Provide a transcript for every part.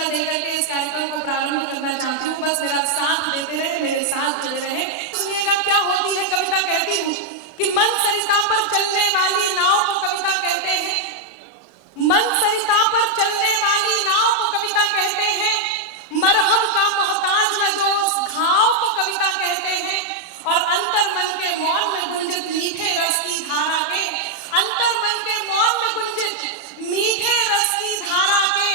भूमिका देकर के इस कार्यक्रम को प्रारंभ करना चाहती हूँ। बस मेरा साथ देते रहे, मेरे साथ जुड़े रहे। सुनिएगा क्या होती है कविता। कहती हूँ कि मन सरिता पर चलने वाली नाव को कविता कहते हैं। मन सरिता पर चलने वाली नाव को कविता कहते हैं। मरहम का मोहताज न जो उस घाव को कविता कहते हैं। और अंतर मन के मौन में गुंजित मीठे रस की धारा के, अंतर मन के मौन में गुंजित मीठे रस की धारा के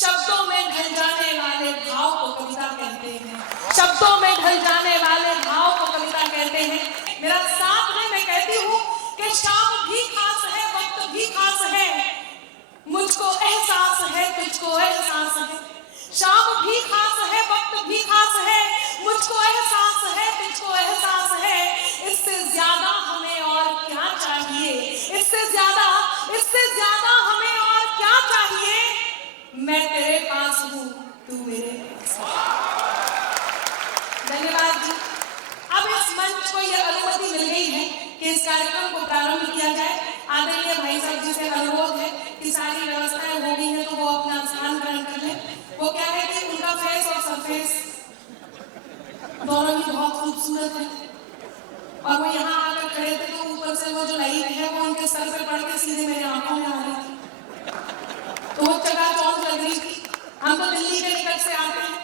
शब्दों में ढल जाने वाले भाव को कविता कहते हैं। शब्दों में ढल जाने वाले भाव को कविता कहते हैं। मेरा साथ है, मैं कहती हूँ कि शाम भी खास है, वक्त भी खास है, मुझको एहसास है, तुझको एहसास है। शाम भी खास है, वक्त भी खास है, मुझको एहसास है, तुझको एहसास है। इससे ज्यादा हमें और क्या चाहिए? इससे ज्यादा हमें और क्या चाहिए? मैं तेरे पास हूँ, तू मेरे पास। धन्यवाद जी। अब इस मंच को यह अनुमति मिल गई है कि इस कार्यक्रम को प्रारंभ किया जाए। आदरणीय भाई साहब जी से अनुरोध है कि सारी व्यवस्थाएं हो गई हैं तो वो अपना स्थान ग्रहण कर लें। वो क्या है कि उनका फेस और सरफेस दोनों ही बहुत खूबसूरत है और वो यहाँ आकर खड़े थे तो ऊपर से वो जो लाइट है वो उनके सर पे पड़ के सीधे मेरे आंखों में आ रही थी, तो वो चकाचौंध लग रही थी। हम तो दिल्ली के निकट से आते हैं,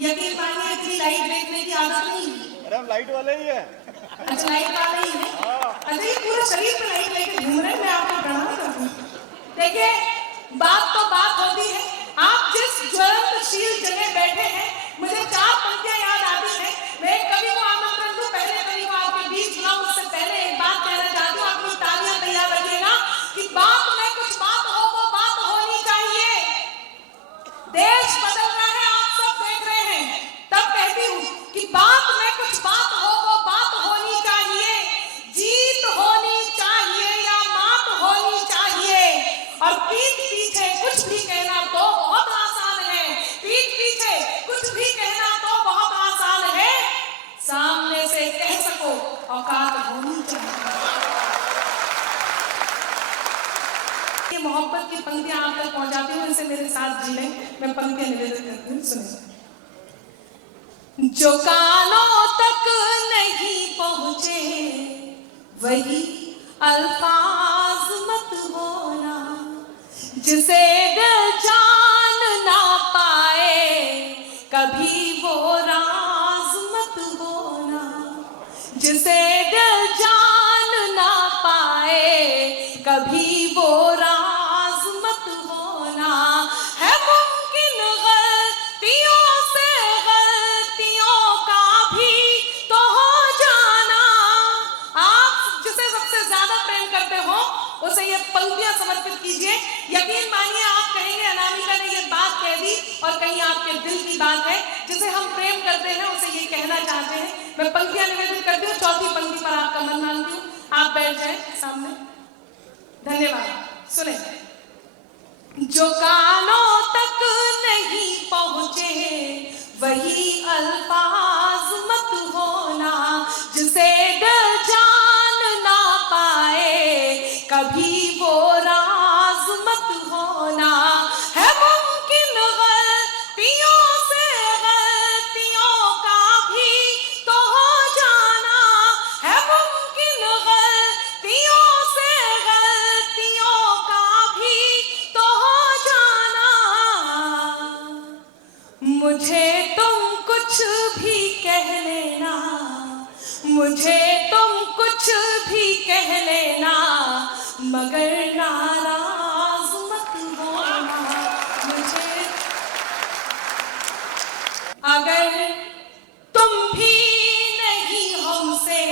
यकीन मानिए इतनी लाइट देखने की आदत नहीं है। अरे हम लाइट वाले ही है। अच्छा लाइट वाले ही है। अच्छा ये पूरे शरीर पे लाइट लेके घूम रहे हैं, मैं आपको प्रणाम करती हूँ। देखिए बात तो बात होती है। आप जिस ज्वलंतशील जगह बैठे हैं, मुझे 4 पंक्तियां याद आती हैं। मैं एक कवि को आमंत्रण दूं, पहले कवि को आपके बीच बुलाऊं, उससे पहले एक बात कहना चाहती हूँ। अपनी तालियां तैयार रखिएगा कि बात में कुछ बात हो, वो बात होनी चाहिए। देश बदल रहा है, आप सब देख रहे हैं, तब कहती हूँ कि बात में कुछ बात हो, वो बात होनी चाहिए। जीत होनी चाहिए या मात होनी चाहिए। और पीठ पीछे कुछ भी कहना तो बहुत आसान है। पीठ पीछे कुछ भी कहना तो बहुत आसान है। सामने से कह सको औकात होनी चाहिए। ये मोहब्बत की पंक्तियां आप तक पहुंचाती हूँ, इनसे मेरे साथ जी लें। मैं पंक्तियां निवेदन करती हूँ, सुनिए। जो कानों तक नहीं पहुंचे वही अल्फाज मत बोना, जिसे दिल जान ना पाए कभी वो राज मत बोना। जिसे दिल जान ना पाए कभी वो राज मत बोना। है मुमकिन गलतियों से गलतियों का भी तो हो जाना। आप जिसे सबसे ज्यादा प्रेम करते हो उसे ये पंक्तियां समर्पित कीजिए। यकीन मानिए आप कहेंगे अनामिका ने ये बात कह दी और कहीं आपके दिल की बात है। जिसे हम प्रेम करते हैं उसे ये कहना चाहते हैं। मैं पंक्तियां निवेदित करती हूँ, चौथी पंक्ति पर आपका मन मानती हूँ। आप बैठ जाए सामने। धन्यवाद। सुने। जो कानों तक नहीं पहुंचे वही अल्फाज मत होना। जिसे दिल जान ना पाए कभी वो राज मत होना। है मुमकिन गलतियों से गलतियों का भी तो हो जाना। है मुमकिन गलतियों से गलतियों का भी तो हो जाना। मुझे तुम कुछ भी कह लेना, मुझे तुम कुछ भी कह लेना, मगर नाराज मत होना मुझे। अगर तुम भी नहीं हमसे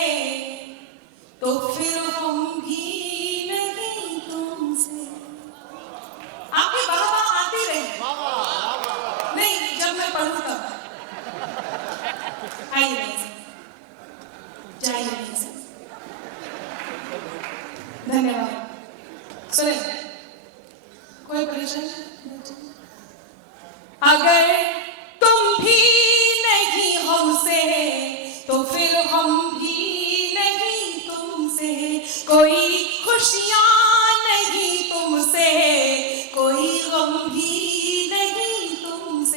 तो फिर हम भी नहीं तुमसे। आपकी वाह आती रहे। नहीं जब मैं पढ़ूं तब। आइए नहीं जाइए नहीं सर। धन्यवाद। सुने कोई परेशानी। अगर तुम भी नहीं हमसे तो फिर हम भी नहीं तुमसे। कोई खुशियाँ नहीं तुमसे, कोई गम भी नहीं तुमसे।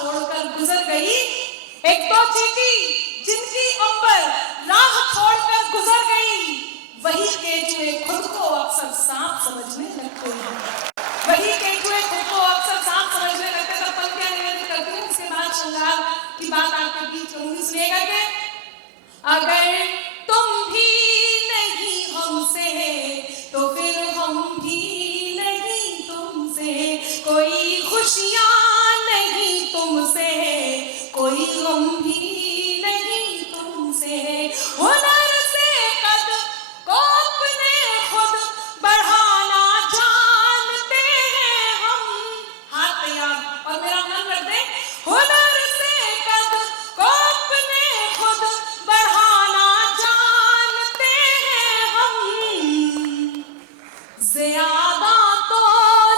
छोड़कर गुजर गई। एक तो चींटी जिनकी अंबर राह छोड़कर गुजर गई, वही केचुए खुद को अक्सर सांप समझने लगते हैं। वही केचुए खुद को अक्सर सांप समझने लगते हैं। पंक्तियां निवेदित करती हूँ, उसके बाद श्रृंगार की बात आपके बीच करूंगी। सुनिएगा कि अगर तुम भी नहीं हमसे तो फिर हम भी नहीं तुमसे, कोई खुशियां नहीं तुमसे, कोई गम भी नहीं तुमसे। हुनर से कद को अपने खुद बढ़ाना जानते हैं हम। हाथ तैयार और मेरा मन कर दे। हुनर से कद को अपने खुद बढ़ाना जानते हैं हम। ज्यादा तो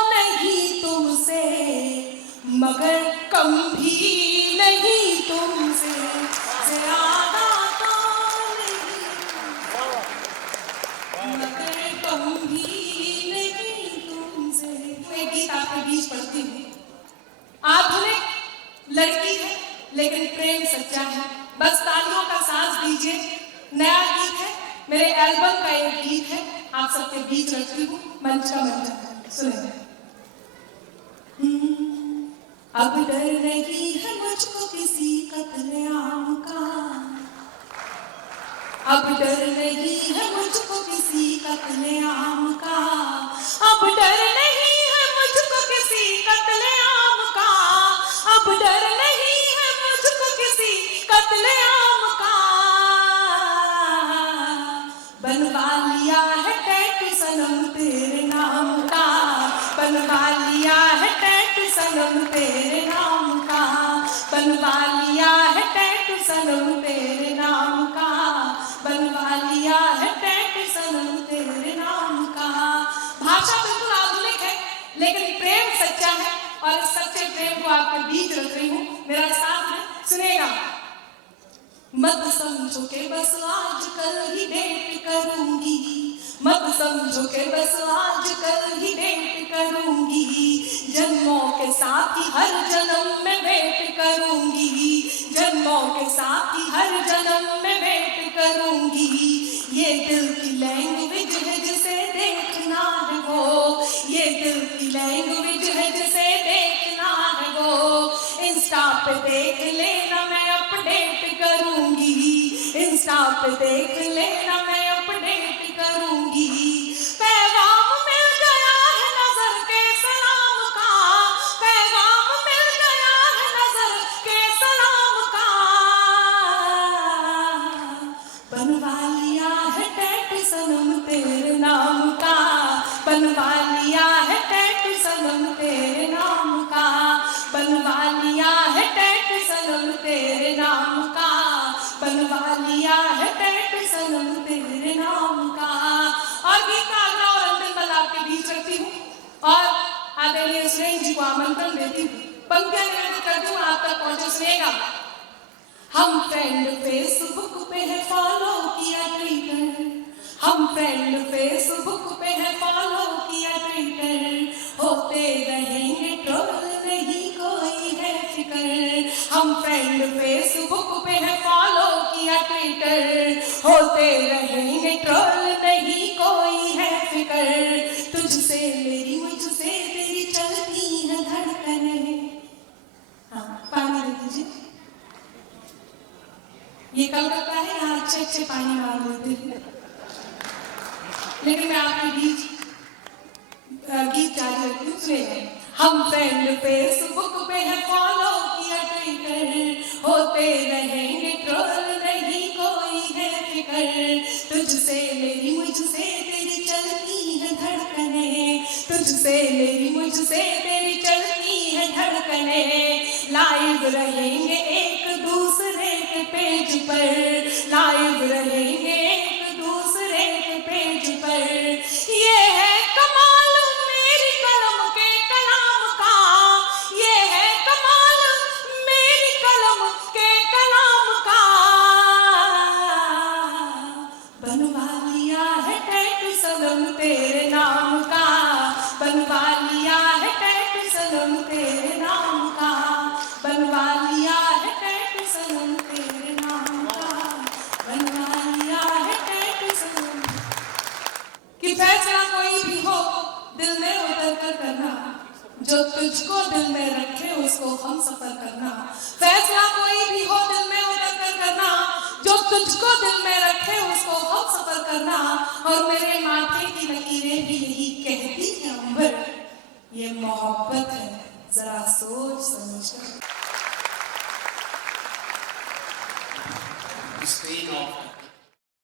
नहीं तुमसे मगर कम भी नहीं तुमसे, ज्यादा तो नहीं मगर कम भी नहीं तुमसे। एक गीत आपके बीच पढ़ती हूँ। आधुनिक लड़की है लेकिन प्रेम सच्चा है, बस तालियों का साथ दीजिए। नया गीत है, मेरे एल्बम का एक गीत है, आप सबके बीच रखती हूँ। मंचा मंचा सुने। अब डर नहीं है मुझको किसी कत्लेआम का, अब डर नहीं है मुझको किसी कत्लेआम का, अब डर नहीं है मुझको किसी कत्लेआम का, अब डर नहीं है मुझको किसी कत्लेआम का। बनवा लिया है टैटू सनम तेरे नाम का, बनवा लिया है टैटू सनम तेरे नाम का, बनवा लिया है टैटू सनम तेरे नाम का, बनवा लिया है टैटू सनम तेरे नाम का। भाषा बिल्कुल आधुनिक है लेकिन प्रेम सच्चा है, और इस सच्चे प्रेम को आपके बीच रख रही हूँ। मेरा साथ है, सुनेगा। मत समझो के बस आज कल ही डेट करूंगी, मत समझो के बस आज कल ही डेट करूंगी, जन्मों के साथ ही हर जन्म में वेट करूंगी, जन्मों के साथ ही हर जन्म में वेट करूंगी। ये दिल की लैंग्वेज है जिसे देखना है वो, ये दिल की लैंग्वेज है जिसे देखना है वो। इंस्टा पे देख लेना मैं अपडेट करूंगी, इंस्टा पे देख लेना मैं अपडेट करूंगी। पैगाम मिल गया है नजर के सलाम का, पैगाम मिल गया है नजर के सलाम का। बनवा लिया है टैटू सनम तेरे नाम का, बनवा लिया है टैटू सनम तेरे नाम का, बनवा लिया है टैटू सनम तेरे नाम का, बनवा लिया है टैटू सनम तेरे नाम का। और गीत का अगला और अंतिम पल आपके बीच रखती हूँ और आदरणीय सुरेंद्र जी को आमंत्रण देती हूँ। पंक्तियां निवेदित करती हूँ, आप तक पहुंचे। सुनेगा। हम फ्रेंड फेसबुक पे है फॉलो किया ट्विटर, हम फ्रेंड फेसबुक पे है फॉलो किया ट्विटर, होते रहेंगे ट्रोल नहीं कोई है फिकर। हम फ्रेंड फेसबुक पे है फॉलो किया ट्विटर, होते रहेंगे ट्रोल नहीं कोई है फिकर। तुझसे मेरी मुझसे तेरी चलती है धड़कनें। हाँ, पानी दे दीजिए। ये कलकत्ता है, यहाँ अच्छे अच्छे पानी मार देते हैं, लेकिन मैं आपके बीच गीत जारी रखती हूँ। सुनिए। हम फ्रेंड फेसबुक पे है फॉलो किया ट्विटर, होते रहेंगे ट्रोल नहीं कोई है फिकर। तुझसे मेरी मुझसे तेरी चलती है धड़कनें, तुझसे मेरी मुझसे तेरी चलती है धड़कनें। लाइव रहेंगे एक दूसरे के पेज पर, लाइव रहेंगे एक दूसरे के पेज पर। ये है कमाल मेरी कलम के कलाम का, ये है कमाल मेरी कलम के कलाम का। बनवा लिया है टैटू सनम तेरे नाम का, बनवा लिया है टैटू सनम तेरे नाम का, बनवा सफर करना, फैसला कोई भी हो दिल में उतर कर करना, जो तुझको दिल में रखे उसको हम सफर करना, और मेरे माथे की लकीरें भी यही कहती हैं अंबर, ये मोहब्बत है जरा सोच समझ कर। Screen off.